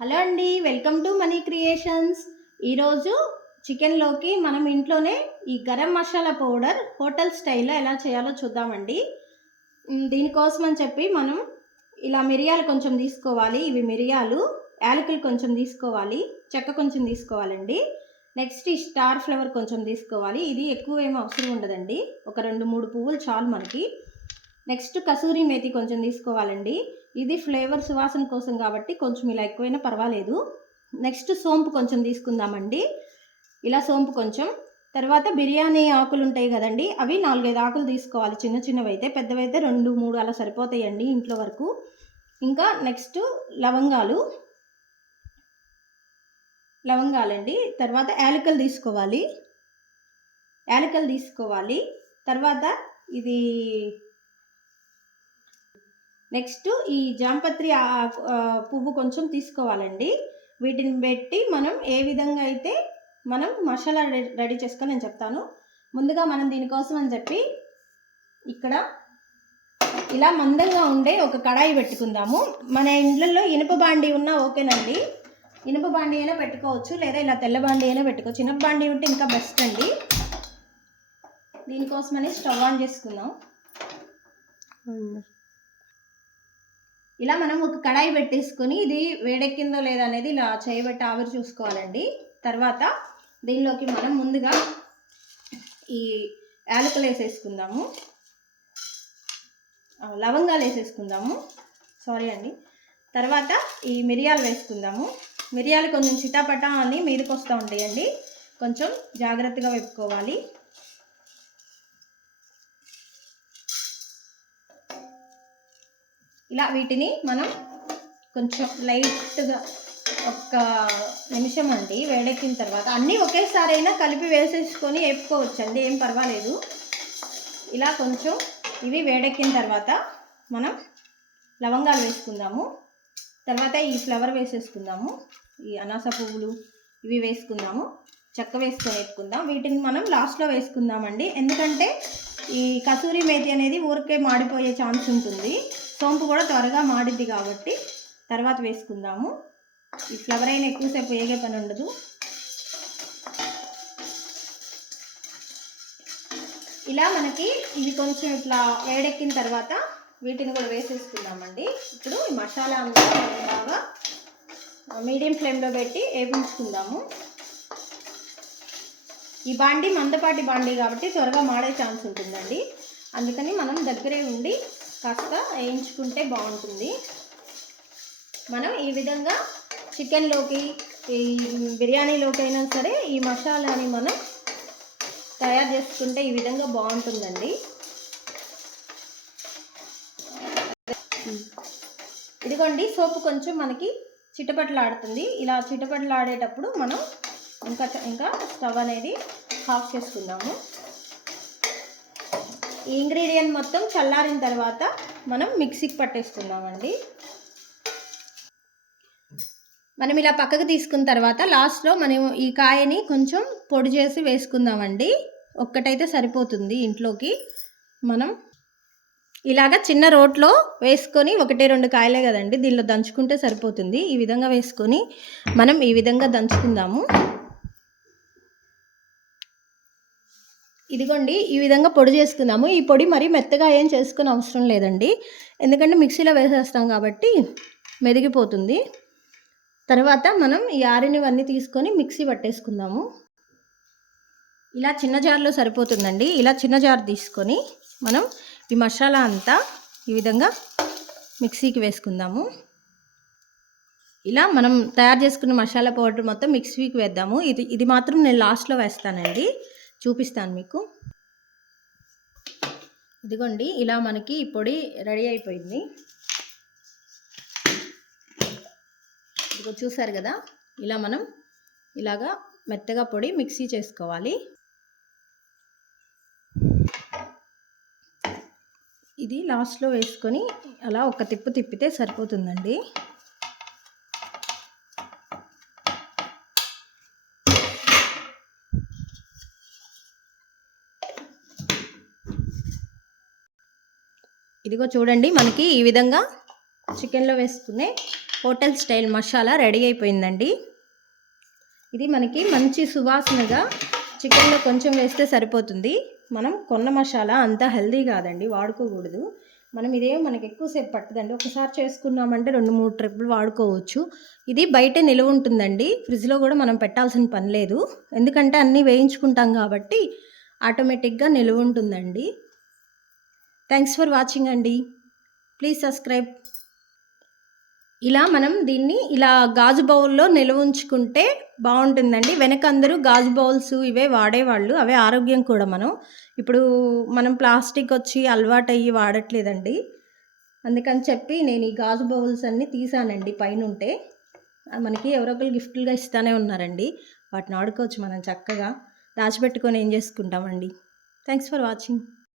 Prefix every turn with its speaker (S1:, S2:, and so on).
S1: Hello అండి welcome to money creations. ఈరోజు చికెన్లోకి మనం ఇంట్లోనే ఈ గరం మసాలా పౌడర్ హోటల్ స్టైల్లో ఎలా చేయాలో చూద్దామండి. దీనికోసం అని చెప్పి మనం ఇలా మిరియాలు కొంచెం తీసుకోవాలి. ఇవి మిరియాలు యాలకులు కొంచెం తీసుకోవాలి చెక్క కొంచెం తీసుకోవాలండి. నెక్స్ట్ ఈ స్టార్ ఫ్లవర్ కొంచెం తీసుకోవాలి. ఇది ఎక్కువ ఏం అవసరం ఉండదండి. ఒక రెండు మూడు పువ్వులు చాలు మనకి. నెక్స్ట్ కసూరి మేతి కొంచెం తీసుకోవాలండి. ఇది ఫ్లేవర్ సువాసన కోసం కాబట్టి కొంచెం ఇలా ఎక్కువైనా పర్వాలేదు. నెక్స్ట్ సోంపు కొంచెం తీసుకుందామండి. ఇలా సోంపు కొంచెం. తర్వాత బిర్యానీ ఆకులు ఉంటాయి కదండి అవి నాలుగైదు ఆకులు తీసుకోవాలి. చిన్న చిన్నవి అయితే పెద్దవైతే రెండు మూడు అలా సరిపోతాయండి ఇంట్లో వరకు. ఇంకా నెక్స్ట్ లవంగాలు. లవంగాలండి. తర్వాత యాలకలు తీసుకోవాలి. యాలకలు తీసుకోవాలి. తర్వాత ఇది నెక్స్ట్ ఈ జాంపత్రి పువ్వు కొంచెం తీసుకోవాలండి. వీటిని పెట్టి మనం ఏ విధంగా అయితే మనం మసాలా రెడీ రెడీ చేసుకొని నేను చెప్తాను. ముందుగా మనం దీనికోసం అని చెప్పి ఇక్కడ ఇలా మందంగా ఉండే ఒక కడాయి పెట్టుకుందాము. మన ఇండ్లలో ఇనుప బాండి ఉన్నా ఓకేనండి. ఇనుప బాండి అయినా పెట్టుకోవచ్చు లేదా ఇలా తెల్ల బాండి అయినా పెట్టుకోవచ్చు. ఇనుప బాండి ఉంటే ఇంకా బెస్ట్ అండి. దీనికోసమని స్టవ్ ఆన్ చేసుకుందాం. ఇలా మనం ఒక కడాయి పెట్టేసుకొని ఇది వేడెక్కిందో లేదా అనేది ఇలా చేయబట్టి ఆవిరి చూసుకోవాలండి. తర్వాత దీనిలోకి మనం ముందుగా ఈ యాలకులు వేసేసుకుందాము. లవంగాలు వేసేసుకుందాము. సారీ అండి. తర్వాత ఈ మిరియాలు వేసుకుందాము. మిరియాలు కొంచెం చిటాపటా అని మీదకి వస్తూ ఉంటాయండి. కొంచెం జాగ్రత్తగా వెప్పుకోవాలి ఇలా వీటిని మనం కొంచెం లైట్గా ఒక్క నిమిషం అండి వేడెక్కిన తర్వాత అన్నీ ఒకేసారి అయినా కలిపి వేసేసుకొని వేపుకోవచ్చు అండి ఏం పర్వాలేదు. ఇలా కొంచెం ఇవి వేడెక్కిన తర్వాత మనం లవంగాలు వేసుకుందాము. తర్వాత ఈ ఫ్లవర్ వేసేసుకుందాము ఈ అనాస పువ్వులు ఇవి వేసుకుందాము చెక్క వేసుకొని వేసుకుందాం వీటిని మనం లాస్ట్లో వేసుకుందామండి. ఎందుకంటే ఈ కసూరి మేతి అనేది ఊరికే మాడిపోయే ఛాన్స్ ఉంటుంది. సోంపు కూడా త్వరగా మాడిద్ది కాబట్టి తర్వాత వేసుకుందాము. ఈ ఫ్లవర్ అయినా ఎక్కువసేపు వేగే పని ఉండదు. ఇలా మనకి ఇవి కొంచెం ఇట్లా వేడెక్కిన తర్వాత వీటిని కూడా వేసేసుకుందామండి. ఇప్పుడు ఈ మసాలా అంతా బాగా మీడియం ఫ్లేమ్లో పెట్టి వేపించుకుందాము. ఈ బాండి మందపాటి బాండి కాబట్టి త్వరగా మాడే ఛాన్స్ ఉంటుందండి. అందుకని మనం దగ్గరే ఉండి కాస్త వేయించుకుంటే బాగుంటుంది. మనం ఈ విధంగా చికెన్లోకి ఈ బిర్యానీలోకి అయినా సరే ఈ మసాలాని మనం తయారు చేసుకుంటే ఈ విధంగా బాగుంటుందండి. ఇదిగోండి సోపు కొంచెం మనకి చిటపటలాడుతుంది. ఇలా చిటపటలాడేటప్పుడు మనం ఇంకా ఇంకా స్టవ్ అనేది ఆఫ్ చేసుకుందాము. ఈ ఇంగ్రీడియంట్ మొత్తం చల్లారిన తర్వాత మనం మిక్సీకి పట్టేసుకుందామండి. మనం ఇలా పక్కకు తీసుకున్న తర్వాత లాస్ట్లో మనం ఈ కాయని కొంచెం పొడి చేసి వేసుకుందామండి. ఒక్కటైతే సరిపోతుంది ఇంట్లోకి. మనం ఇలాగ చిన్న రోట్లో వేసుకొని ఒకటి రెండు కాయలే కదండి దీనిలో దంచుకుంటే సరిపోతుంది. ఈ విధంగా వేసుకొని మనం ఈ విధంగా దంచుకుందాము. ఇదిగోండి ఈ విధంగా పొడి చేసుకుందాము. ఈ పొడి మరీ మెత్తగా ఏం చేసుకునే అవసరం లేదండి. ఎందుకంటే మిక్సీలో వేసేస్తాం కాబట్టి మెదిగిపోతుంది. తర్వాత మనం ఈ ఆరినివన్నీ తీసుకొని మిక్సీ పట్టేసుకుందాము. ఇలా చిన్న జార్లో సరిపోతుందండి. ఇలా చిన్న జార్ తీసుకొని మనం ఈ మసాలా అంతా ఈ విధంగా మిక్సీకి వేసుకుందాము. ఇలా మనం తయారు చేసుకున్న మసాలా పౌడర్ మొత్తం మిక్సీకి వేద్దాము. ఇది ఇది మాత్రం నేను లాస్ట్లో వేస్తానండి. చూపిస్తాను మీకు. ఇదిగోండి ఇలా మనకి ఈ పొడి రెడీ అయిపోయింది. ఇదిగో చూసారు కదా ఇలా మనం ఇలాగా మెత్తగా పొడి మిక్సీ చేసుకోవాలి. ఇది లాస్ట్లో వేసుకొని అలా ఒక తిప్పు తిప్పితే సరిపోతుందండి. ఇదిగో చూడండి మనకి ఈ విధంగా చికెన్లో వేసుకునే హోటల్ స్టైల్ మసాలా రెడీ అయిపోయిందండి. ఇది మనకి మంచి సువాసనగా చికెన్లో కొంచెం వేస్తే సరిపోతుంది. మనం కొన్న మసాలా అంత హెల్దీ కాదండి వాడుకోకూడదు. మనం ఇదే మనకి ఎక్కువసేపు పట్టదండి. ఒకసారి చేసుకున్నామంటే రెండు మూడు ట్రిప్పులు వాడుకోవచ్చు. ఇది బయట నిలువ ఉంటుందండి. ఫ్రిడ్జ్లో కూడా మనం పెట్టాల్సిన పని లేదు. ఎందుకంటే అన్నీ వేయించుకుంటాం కాబట్టి ఆటోమేటిక్గా నిలువ ఉంటుందండి. థ్యాంక్స్ ఫర్ వాచింగ్ అండి. ప్లీజ్ సబ్స్క్రైబ్ ఇలా మనం దీన్ని ఇలా గాజు బౌల్లో నిల్వ ఉంచుకుంటే బాగుంటుందండి. వెనక అందరూ గాజు బౌల్స్ ఇవే వాడేవాళ్ళు. అవే ఆరోగ్యం కూడా మనం. ఇప్పుడు మనం ప్లాస్టిక్ వచ్చి అలవాటు అయ్యి వాడట్లేదండి. అందుకని చెప్పి నేను ఈ గాజు బౌల్స్ అన్నీ తీసానండి పైన ఉంటే మనకి ఎవరో ఒకరు గిఫ్ట్లుగా ఇస్తానే ఉన్నారండి. వాటిని ఆడుకోవచ్చు మనం చక్కగా. దాచిపెట్టుకొని ఏం చేసుకుంటామండి. Thanks for watching